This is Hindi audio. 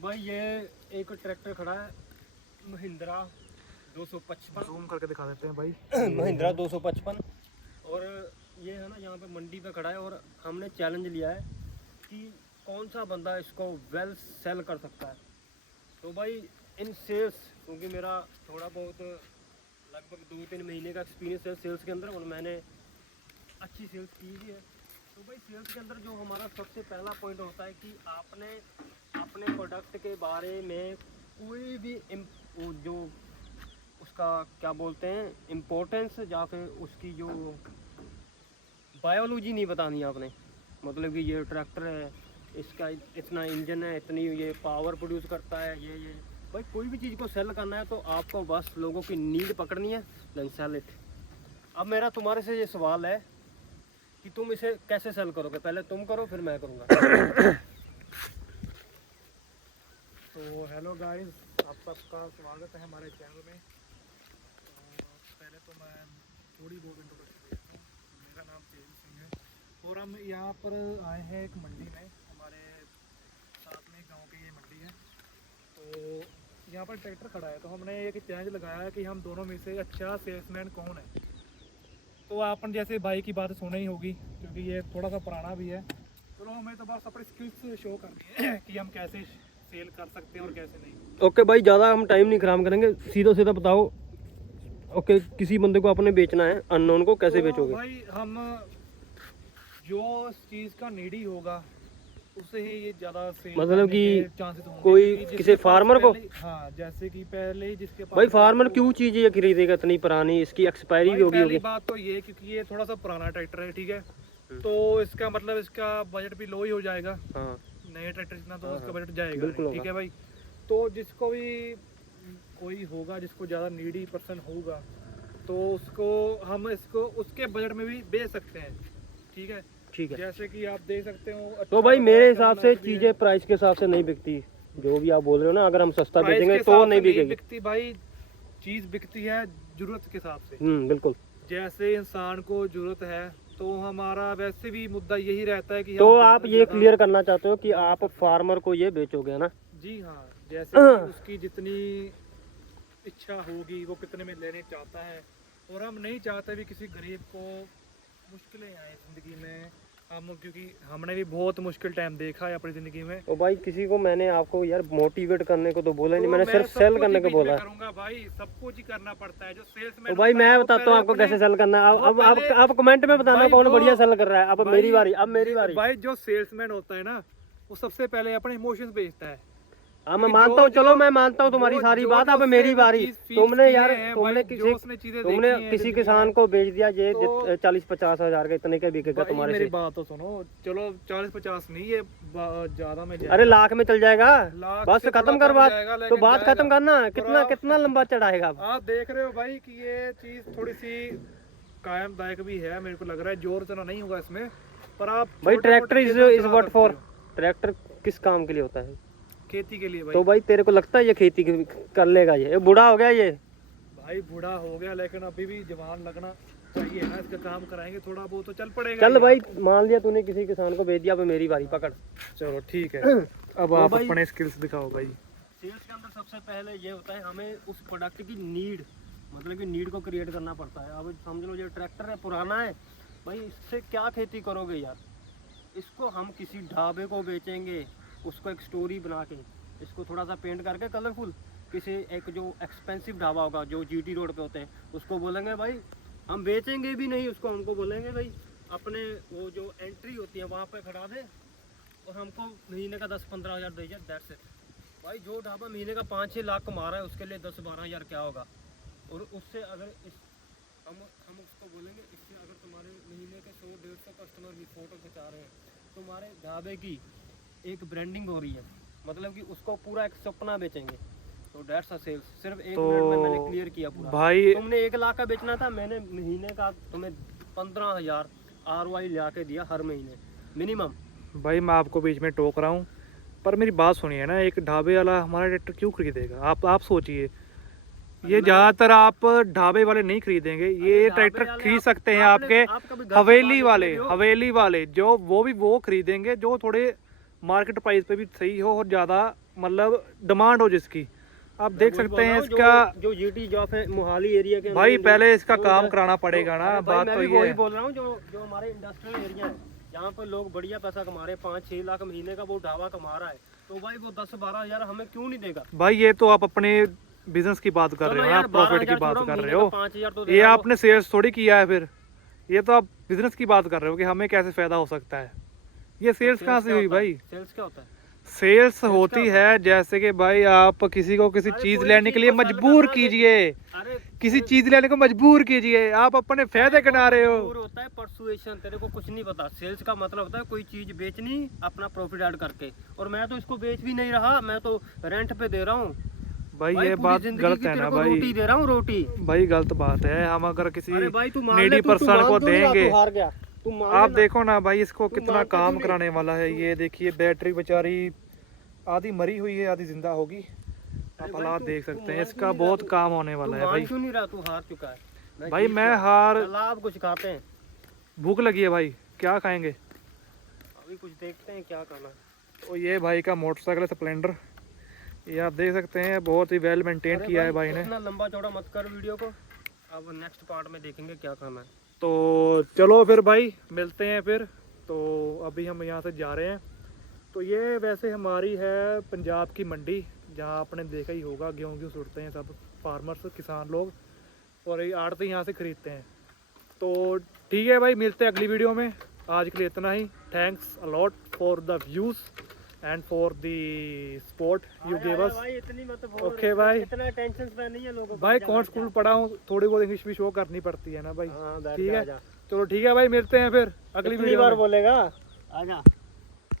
भाई ये एक ट्रैक्टर खड़ा है महिंद्रा 255। जूम करके दिखा देते हैं भाई। महिंद्रा 255 और ये है ना यहाँ पे मंडी पे खड़ा है और हमने चैलेंज लिया है कि कौन सा बंदा इसको वेल सेल कर सकता है। तो भाई इन सेल्स, क्योंकि मेरा थोड़ा बहुत लगभग 2-3 महीने का एक्सपीरियंस है सेल्स के अंदर और मैंने अच्छी सेल्स की भी है। तो भाई सेल्स के अंदर जो हमारा सबसे पहला पॉइंट होता है कि आपने अपने प्रोडक्ट के बारे में कोई भी वो जो उसका क्या बोलते हैं इम्पोर्टेंस या फिर उसकी जो बायोलॉजी नहीं बतानी आपने। मतलब कि ये ट्रैक्टर है, इसका इतना इंजन है, इतनी ये पावर प्रोड्यूस करता है, ये भाई कोई भी चीज़ को सेल करना है तो आपको बस लोगों की नीड पकड़नी है, देन सेल इट। अब मेरा तुम्हारे से ये सवाल है कि तुम इसे कैसे सेल करोगे, पहले तुम करो फिर मैं करूँगा। तो हेलो गाइस, आप सबका स्वागत है हमारे चैनल में। पहले तो मैं थोड़ी बहुत इंट्रोडक्शन देता हूँ। मेरा नाम तेज सिंह है और हम यहाँ पर आए हैं एक मंडी में, हमारे साथ में गांव की ये मंडी है। तो यहाँ पर ट्रैक्टर खड़ा है, तो हमने एक चैलेंज लगाया है कि हम दोनों में से अच्छा सेल्समैन कौन है। तो आपने जैसे भाई की बात सुनी ही होगी, क्योंकि ये थोड़ा सा पुराना भी है। चलो हमें तो बस अपनी स्किल्स शो करनी है कि हम कैसे सेल कर सकते हैं और कैसे नहीं। ओके भाई, ज़्यादा हम टाइम नहीं खराब करेंगे, सीधा सीधा बताओ। ओके, किसी बंदे को आपने बेचना है, अननोन को कैसे तो बेचोगे? भाई हम जो इस चीज़ का नीडी होगा उससे ही ये ज़्यादा सेल मतलब कि चांसेस होंगे। कोई किसी फार्मर को? हाँ, जैसे कि पहले ही जिसके पास भाई फार्मर क्यों चीज़ ये खरीदेगा इतनी पुरानी, इसकी एक्सपायरी भी होगी पहली बात तो ये, क्योंकि ये थोड़ा सा पुराना ट्रैक्टर है, ठीक है, तो इसका मतलब इसका बजट भी लो ही हो जाएगा। हाँ नए ट्रैक्टर जितना तो हाँ, उसका बजट जाएगा बिल्कुल नहीं, ठीक है भाई। तो जिसको भी कोई होगा, जिसको ज़्यादा नीडी पर्सन होगा, तो उसको हम इसको उसके बजट में भी बेच सकते हैं, ठीक है। ठीक है। जैसे कि आप देख सकते हो तो भाई मेरे हिसाब से चीज़ें प्राइस के हिसाब से नहीं बिकती, जो भी आप बोल रहे हो ना। अगर हम सस्ता बेचेंगे तो नहीं बिकेगी भाई। चीज़ बिकती है जरूरत के हिसाब से। बिल्कुल। जैसे इंसान को जरूरत है, तो हमारा वैसे भी मुद्दा यही रहता है कि तो आप ये क्लियर करना चाहते हो कि आप फार्मर को ये बेचोगे ना? जी हाँ, जैसे कि उसकी जितनी इच्छा होगी वो कितने में लेने चाहता है। और हम नहीं चाहते भी किसी गरीब को मुश्किलें आए ज़िंदगी में। हम क्योंकि हमने भी बहुत मुश्किल टाइम देखा है अपनी ज़िंदगी में। ओ भाई, किसी को मैंने आपको यार मोटिवेट करने को तो बोला नहीं, मैंने सिर्फ सेल करने को बोला। करूंगा भाई, सब कुछ ही करना पड़ता है। जो सेल्समैन तो भाई मैं बताता हूँ आपको कैसे सेल करना है। अब आप कमेंट में बताना कौन बढ़िया सेल कर रहा है। अब मेरी बारी, अब मेरी बारी। भाई जो सेल्समैन होता है ना, वो सबसे पहले अपने इमोशंस बेचता है। हाँ मैं मानता हूँ, चलो मैं मानता हूँ तुम्हारी सारी बात। अब मेरी बारी। तुमने यार तुमने किसी किसान को बेच दिया ये 40-50 हज़ार का, इतने का बिकेगा तुम्हारे से? मेरी बात तो सुनो, चलो 40-50 नहीं, ये ज्यादा में अरे लाख में चल जाएगा। बस खत्म कर बात, तो बात खत्म करना। कितना लंबा चढ़ाएगा? आप देख रहे हो भाई कि ये चीज थोड़ी सी कायमदायक भी है। मेरे को लग रहा है जोर चना नहीं होगा इसमें, पर आप भाई tractor is what for? Tractor किस काम के लिए होता है? खेती के लिए भाई। तो भाई तेरे को लगता है ये खेती कर लेगा? ये बूढ़ा हो गया ये भाई, बूढ़ा हो गया लेकिन अभी भी जवान लगना चाहिए ना। इसका काम कराएंगे थोड़ा बहुत तो चल पड़ेगा। चल भाई, मान लिया तूने किसी किसान को बेच दिया, अब मेरी बारी, पकड़। चलो ठीक है, अब आप अपने स्किल्स दिखाओ भाई। सेल्स के अंदर सबसे पहले ये होता है, हमें उस प्रोडक्ट की नीड, मतलब कि नीड को क्रिएट करना पड़ता है। अब समझ लो ये ट्रैक्टर है, पुराना है भाई, इससे क्या खेती करोगे यार? इसको हम किसी ढाबे को बेचेंगे, उसको एक स्टोरी बना के, इसको थोड़ा सा पेंट करके कलरफुल, किसी एक जो एक्सपेंसिव ढाबा होगा जो जीटी रोड पे होते हैं, उसको बोलेंगे भाई हम बेचेंगे भी नहीं उसको, हमको बोलेंगे भाई अपने वो जो एंट्री होती है वहाँ पे खड़ा दे और हमको महीने का 10-15 हज़ार दे जाए, दैट्स इट। भाई जो ढाबा महीने का 5-6 लाख कमा रहा है, उसके लिए 10-12 हज़ार क्या होगा? और उससे अगर हम उसको बोलेंगे, इससे अगर तुम्हारे महीने के 100-150 कस्टमर की फ़ोटो खिंचा रहे हैं, तुम्हारे ढाबे की एक ब्रांडिंग हो रही है, मतलब कि उसको पूरा एक सपना बेचेंगे। तो डेट्स अ सेल्स। सिर्फ 1 मिनट में मैंने क्लियर किया पूरा। भाई तुमने 1 लाख का बेचना था, मैंने महीने का तुम्हें 15,000 ROI ला के दिया हर महीने मिनिमम। भाई मैं आपको बीच में टोक रहा हूँ, पर मेरी बात सुनिए ना। एक ढाबे वाला हमारा ट्रैक्टर क्यों खरीदेगा? आप सोचिए। ये ज़्यादातर आप ढाबे वाले नहीं खरीदेंगे। ये ट्रैक्टर खरीद सकते हैं आपके हवेली वाले जो वो खरीदेंगे जो थोड़े मार्केट प्राइस पे भी सही हो और ज़्यादा मतलब डिमांड हो जिसकी, आप देख वही सकते बोल हैं रहा हूँ, इसका जो जीटी जॉब है मोहाली एरिया के भाई अंदर पहले इसका तो काम इधर- कराना पड़ेगा ना, अरे भाई, बात मैं तो भी ये वही है। बोल रहा हूँ, जो हमारे इंडस्ट्रियल एरिया है जहाँ पर लोग बढ़िया पैसा कमा रहे हैं, 5-6 लाख महीने का वो ढाबा कमा रहा है, तो भाई वो 10-12 हजार हमें क्यों नहीं देगा? भाई ये तो आप अपने बिजनेस की बात कर रहे हो ना, प्रॉफिट की बात कर रहे हो, 5,000 तो ये आपने सेल्स थोड़ी किया है, फिर ये तो आप बिजनेस की बात कर रहे हो कि हमें कैसे फायदा हो सकता है। ये सेल्स कहाँ से हुई भाई? सेल्स क्या होता है? सेल्स होती है जैसे कि भाई आप किसी को किसी अरे चीज कोई लेने चीज के लिए को sell मजबूर करना, कीजिए, अरे किसी चीज लेने को मजबूर कीजिए, आप अपने फायदे करा रहे हो। दूर होता है परसुएशन, तेरे को कुछ नहीं पता। सेल्स का मतलब होता है कोई चीज बेचनी अपना प्रॉफिट ऐड करके, और मैं तो इसको बेच भी नहीं रहा, मैं तो रेंट पे दे रहा हूँ भाई ये पूरी बात जिंदगी गलत की है तेरे ना को भाई, रोटी दे रहा हूँ, रोटी। भाई गलत बात है। हम अगर किसी अरे भाई तू मान ले, नीडी तू पर्सन मान को क्यों नहीं रहा? देंगे, तू हार गया, तू मान आप लेना। देखो ना भाई इसको तू कितना मानता काम क्यों नहीं? कराने वाला है। ये देखिए बैटरी बेचारी आधी मरी हुई है आधी जिंदा होगी, आप भाई हालात तू- देख तू सकते मान हैं। क्यों इसका नहीं बहुत रहा? काम होने तू वाला है मान भाई। क्यों नहीं रहा? तू हार चुका है भाई जीत मैं गया। हार, चल आप कुछ खाते हैं, भूख लगी है भाई, क्या खाएंगे? अभी कुछ देखते हैं क्या खाना है। तो ये भाई का मोटरसाइकिल है स्प्लेंडर, ये आप देख सकते हैं, बहुत ही वेल मेंटेन अरे किया है भाई ने। इतना लंबा चौड़ा मत कर वीडियो को, अब नेक्स्ट पार्ट में देखेंगे क्या खाना है। तो चलो फिर भाई मिलते हैं फिर। तो अभी हम यहाँ से जा रहे हैं। तो ये वैसे हमारी है पंजाब की मंडी, जहाँ आपने देखा ही होगा गेहूँ गेहूँ सुटते हैं सब फार्मर्स किसान लोग, और ये आड़ती यहाँ से खरीदते हैं। तो ठीक है भाई, मिलते हैं अगली वीडियो में। आज के लिए इतना ही। Thanks a lot for the views and for the support you give us. भाई इतनी मत बोल, ओके भाई। इतना टेंशन में नहीं है लोगों को। भाई आजा, कौन आजा। स्कूल पढ़ा हूँ, थोड़ी बहुत इंग्लिश भी शो करनी पड़ती है ना भाई। हाँ, बैठ ठीक जा, है, आजा। चलो ठीक है भाई, मिलते हैं फिर अगली कितनी वीडियो बार में। बोलेगा? आजा।